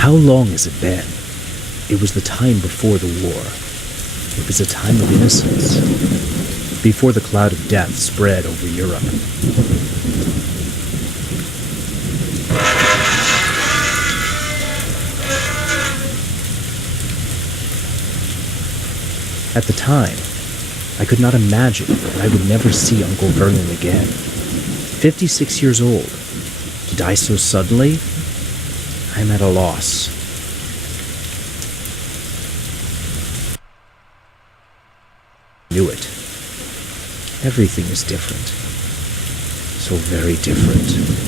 How long has it been? It was the time before the war. It was a time of innocence, before the cloud of death spread over Europe. At the time, I could not imagine that I would never see Uncle Vernon again. 56 years old. To die so suddenly? I am at a loss. Knew it. Everything is different. So very different.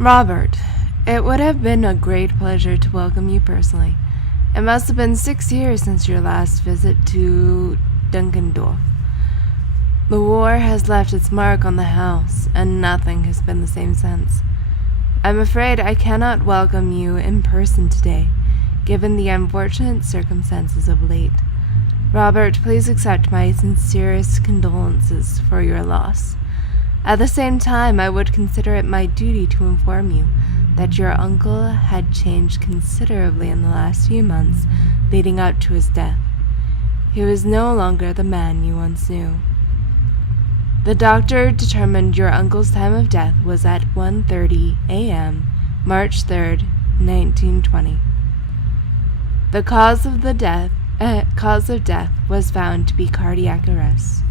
Robert, it would have been a great pleasure to welcome you personally. It must have been 6 years since your last visit to Dunkendorf. The war has left its mark on the house, and nothing has been the same since. I'm afraid I cannot welcome you in person today, given the unfortunate circumstances of late. Robert, please accept my sincerest condolences for your loss. At the same time, I would consider it my duty to inform you that your uncle had changed considerably in the last few months leading up to his death. He was no longer the man you once knew. The doctor determined your uncle's time of death was at 1:30 a.m., March 3rd, 1920. The cause of death was found to be cardiac arrest.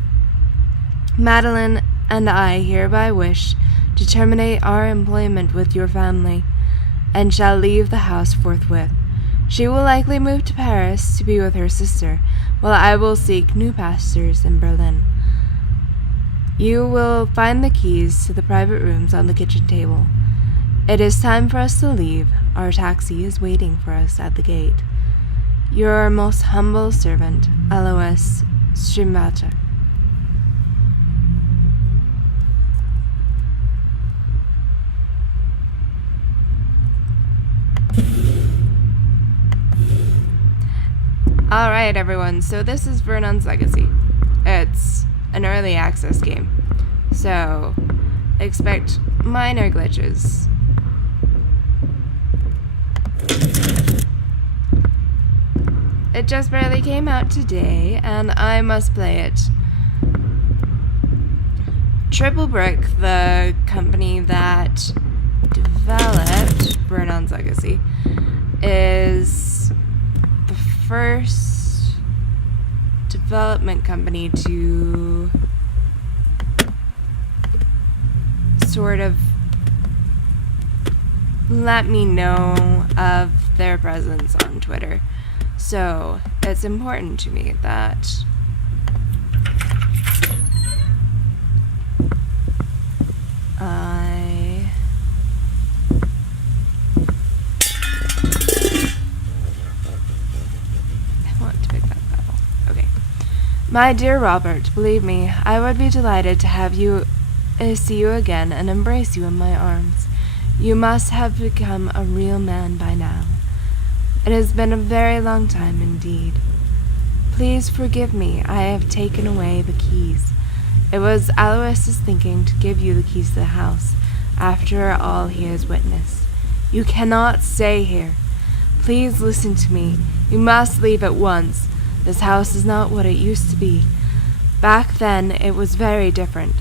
Madeline and I hereby wish to terminate our employment with your family, and shall leave the house forthwith. She will likely move to Paris to be with her sister, while I will seek new pastures in Berlin. You will find the keys to the private rooms on the kitchen table. It is time for us to leave. Our taxi is waiting for us at the gate. Your most humble servant, Alois Strimacher. Alright everyone, so this is Vernons Legacy. It's an early access game, so expect minor glitches. It just barely came out today, and I must play it. Triple Brick, the company that developed Vernons Legacy, is the first development company to sort of let me know of their presence on Twitter. So it's important to me that I want to pick that apple. Okay. My dear Robert, believe me, I would be delighted to have you see you again and embrace you in my arms. You must have become a real man by now. It has been a very long time indeed. Please forgive me, I have taken away the keys. It was Alois's thinking to give you the keys to the house, after all he has witnessed. You cannot stay here. Please listen to me. You must leave at once. This house is not what it used to be. Back then, it was very different.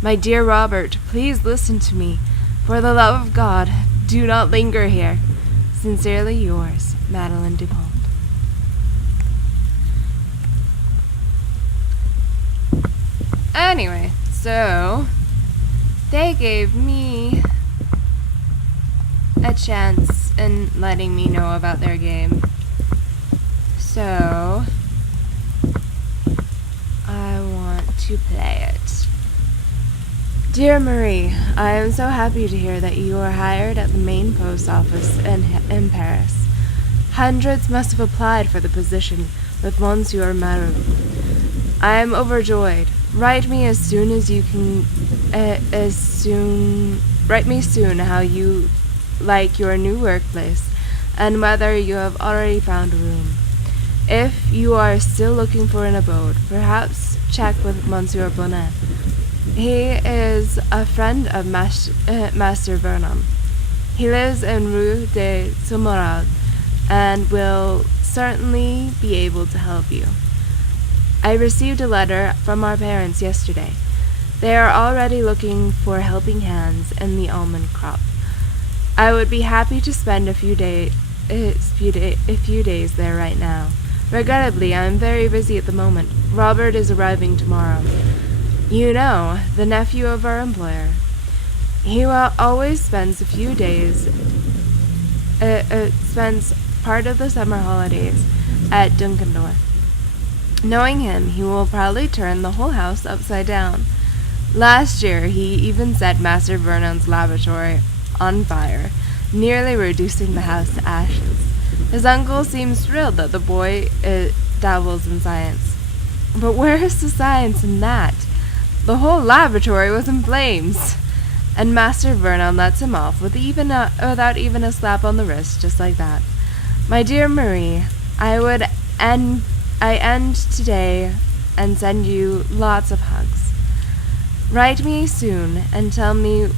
My dear Robert, please listen to me. For the love of God, do not linger here. Sincerely yours, Madeline Dupont. Anyway, so they gave me a chance in letting me know about their game. So I want to play it. Dear Marie, I am so happy to hear that you are hired at the main post office in Paris. Hundreds must have applied for the position with Monsieur Maru. I am overjoyed. Write me as soon as you can. Write me soon how you like your new workplace, and whether you have already found a room. If you are still looking for an abode, perhaps check with Monsieur Bonnet. He is a friend of Master Vernon. He lives in Rue de Somerard and will certainly be able to help you. I received a letter from our parents yesterday. They are already looking for helping hands in the almond crop. I would be happy to spend a few days there right now. Regrettably, I am very busy at the moment. Robert is arriving tomorrow. You know, the nephew of our employer. He always spends spends part of the summer holidays at Dunkendorf. Knowing him, he will probably turn the whole house upside down. Last year, he even set Master Vernon's laboratory on fire, nearly reducing the house to ashes. His uncle seems thrilled that the boy dabbles in science. But where is the science in that? The whole laboratory was in flames. And Master Vernon lets him off without even a slap on the wrist, just like that. My dear Marie, I end today and send you lots of hugs. Write me soon and tell me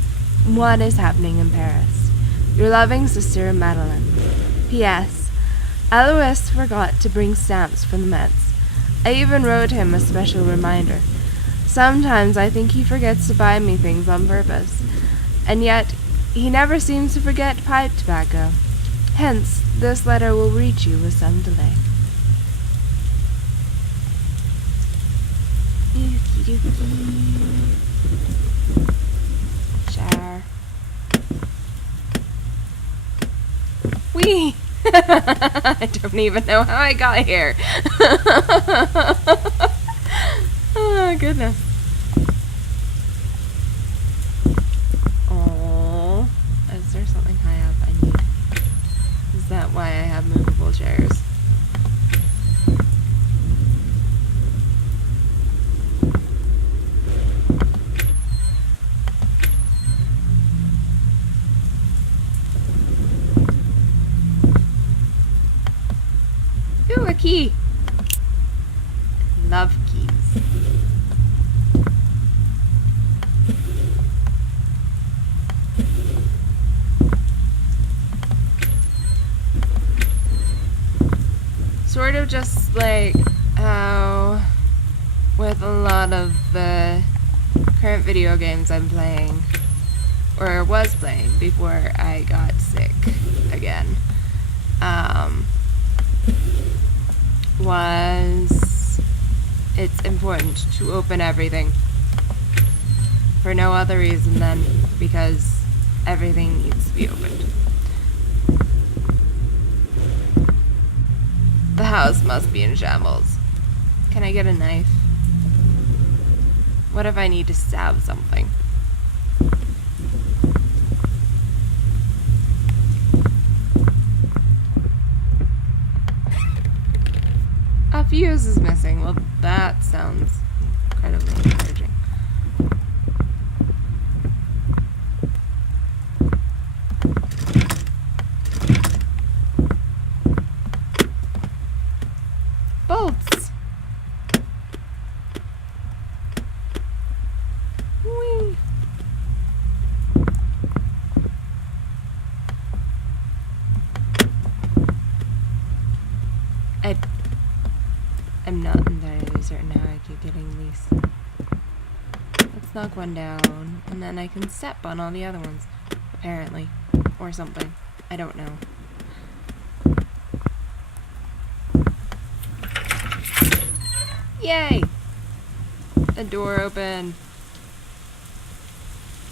what is happening in Paris. Your loving sister, Madeline. P.S. Alois forgot to bring stamps for the Mets. I even wrote him a special reminder. Sometimes I think he forgets to buy me things on purpose, and yet he never seems to forget pipe tobacco. Hence, this letter will reach you with some delay. Okie dokie. Shower. Whee! I don't even know how I got here. Oh, goodness. Oh, is there something high up I need? Is that why I have movable chairs? Ooh, a key. Love keys. Sort of just like how with a lot of the current video games I'm playing, or was playing before I got sick again, it's important to open everything for no other reason than because everything needs to be opened. The house must be in shambles. Can I get a knife? What if I need to stab something? A fuse is missing. Well, that sounds incredibly encouraging. Bolts! Whee! I'm not entirely certain how I keep getting these. Let's knock one down, and then I can step on all the other ones, apparently. Or something. I don't know. Yay! The door opened.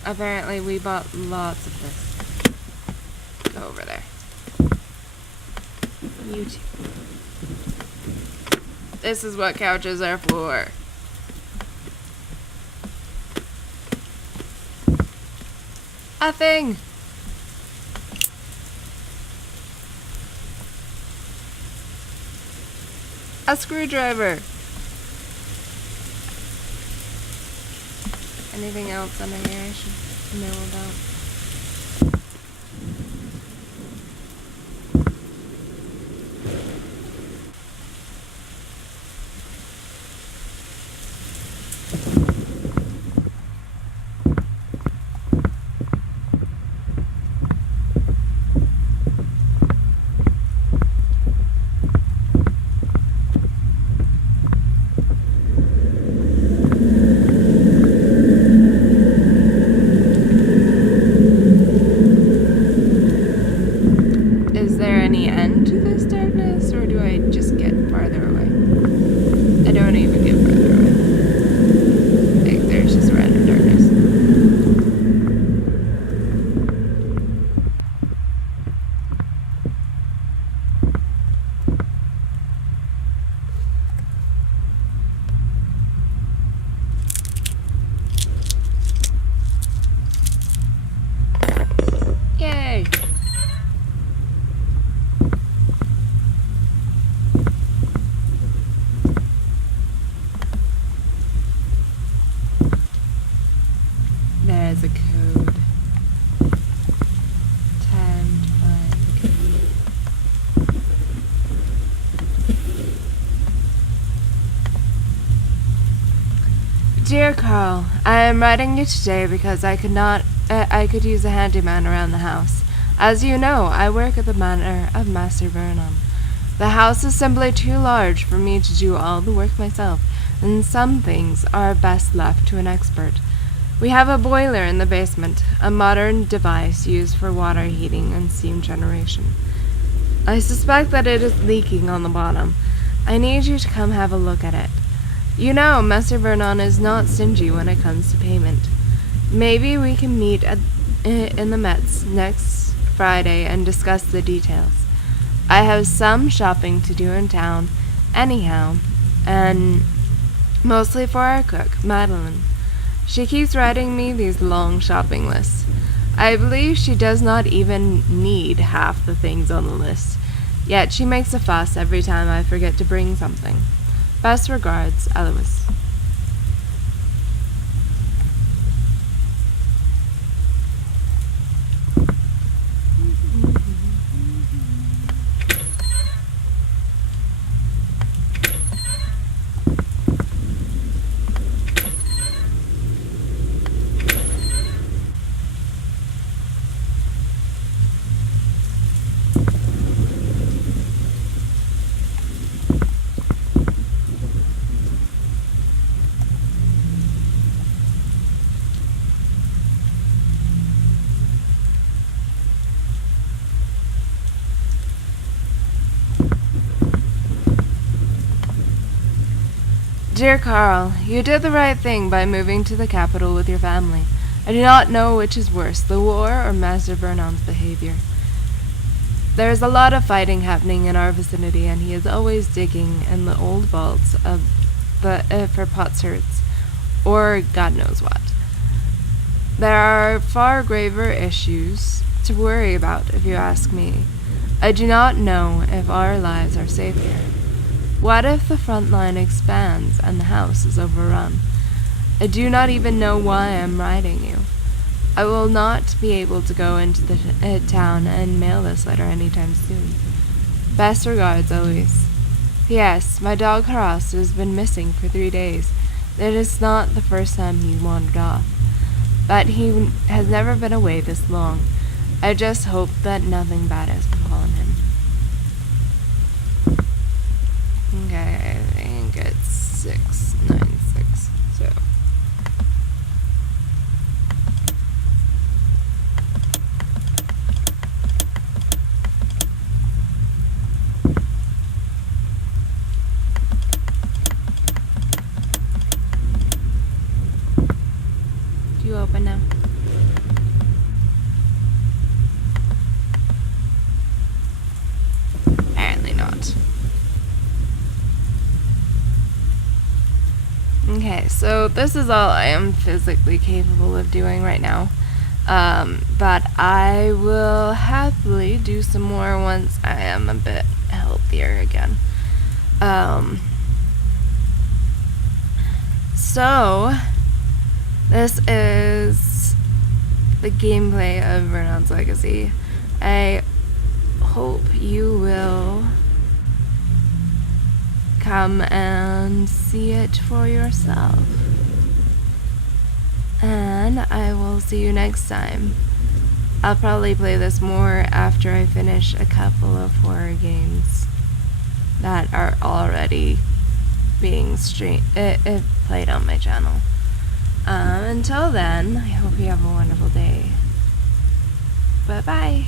Apparently we bought lots of this. Go over there. You too. This is what couches are for. A thing! A screwdriver. Anything else under here I should know about? Is there any end to this darkness, or do I just get farther away? I don't even get farther away. Like, there's just random darkness. Yay! There's a code. Time to find the code. Dear Carl, I am writing you today because I could use a handyman around the house. As you know, I work at the manor of Master Vernon. The house is simply too large for me to do all the work myself, and some things are best left to an expert. We have a boiler in the basement, a modern device used for water heating and steam generation. I suspect that it is leaking on the bottom. I need you to come have a look at it. You know, Master Vernon is not stingy when it comes to payment. Maybe we can meet in the Mets next Friday and discuss the details. I have some shopping to do in town, anyhow, and mostly for our cook, Madeline. She keeps writing me these long shopping lists. I believe she does not even need half the things on the list, yet she makes a fuss every time I forget to bring something. Best regards, Eloise. Dear Carl, you did the right thing by moving to the capital with your family. I do not know which is worse, the war or Master Vernon's behavior. There is a lot of fighting happening in our vicinity, and he is always digging in the old vaults of for potsherds, or God knows what. There are far graver issues to worry about, if you ask me. I do not know if our lives are safe here. What if the front line expands and the house is overrun? I do not even know why I am writing you. I will not be able to go into the town and mail this letter anytime soon. Best regards, Eloise. P.S. My dog Horace has been missing for 3 days. It is not the first time he wandered off, but he has never been away this long. I just hope that nothing bad has befallen him. Okay, I think it's 696, so. Do you open now? Apparently not. Okay, so this is all I am physically capable of doing right now. But I will happily do some more once I am a bit healthier again. So this is the gameplay of Vernons Legacy. I hope you will come and see it for yourself. And I will see you next time. I'll probably play this more after I finish a couple of horror games that are already being played on my channel. Until then, I hope you have a wonderful day. Bye-bye.